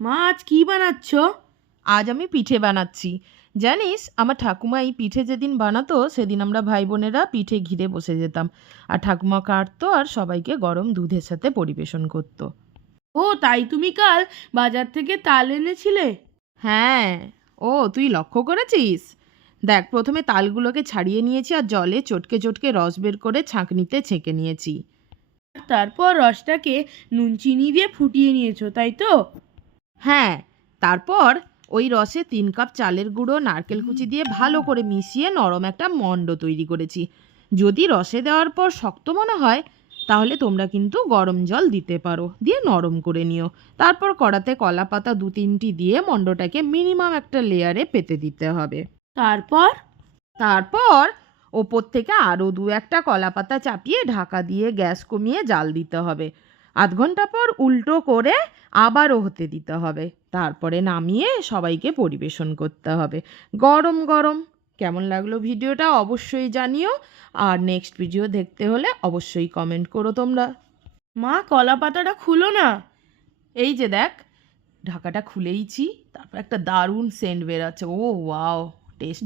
মা আজ কি বানাচ্ছ? আজ আমি পিঠে বানাচ্ছি। জানিস, আমার ঠাকুমা এই পিঠে যেদিন বানাতো সেদিন আমরা ভাই বোনেরা পিঠে ঘিরে বসে যেতাম। আর ঠাকুমা কাটতো আর সবাইকে গরম দুধের সাথে পরিবেশন করতো। ও তাই তুমি কাল বাজার থেকে তাল এনেছিলে? হ্যাঁ। ও, তুই লক্ষ্য করেছিস? দেখ, প্রথমে তালগুলোকে ছাড়িয়ে নিয়েছি আর জলে চটকে চটকে রস বের করে ছাঁকনিতে ছেঁকে নিয়েছি। আর তারপর রসটাকে নুন চিনি দিয়ে ফুটিয়ে নিয়েছো, তাই তো? হ্যাঁ, তারপর ওই রসে 3 কাপ চালের গুঁড়ো নারকেল কুচি দিয়ে ভালো করে মিশিয়ে নরম একটা মণ্ড তৈরি করেছি। যদি রসে দেওয়ার পর শক্ত মনে হয় তাহলে তোমরা কিন্তু গরম জল দিতে পারো, দিয়ে নরম করে নিও। তারপর কড়াতে কলা পাতা 2-3টি দিয়ে মণ্ডটাকে মিনিমাম একটা লেয়ারে পেতে দিতে হবে। তারপর? তারপর ওপর থেকে আরও 2-1টা কলা পাতা চাপিয়ে ঢাকা দিয়ে গ্যাস কমিয়ে জাল দিতে হবে। 0.5 ঘন্টা পর উল্টো করে আবারও হতে দিতে হবে। তারপরে নামিয়ে সবাইকে পরিবেশন করতে হবে গরম গরম। কেমন লাগলো ভিডিওটা অবশ্যই জানিও। আর নেক্সট ভিডিও দেখতে হলে অবশ্যই কমেন্ট করো তোমরা। মা কলা পাতাটা খুলো না। এই যে দেখ, ঢাকাটা খুলেইছি, তারপর একটা দারুণ সেন্ট বেরাচ্ছে। ও ওয়াও, টেস্ট।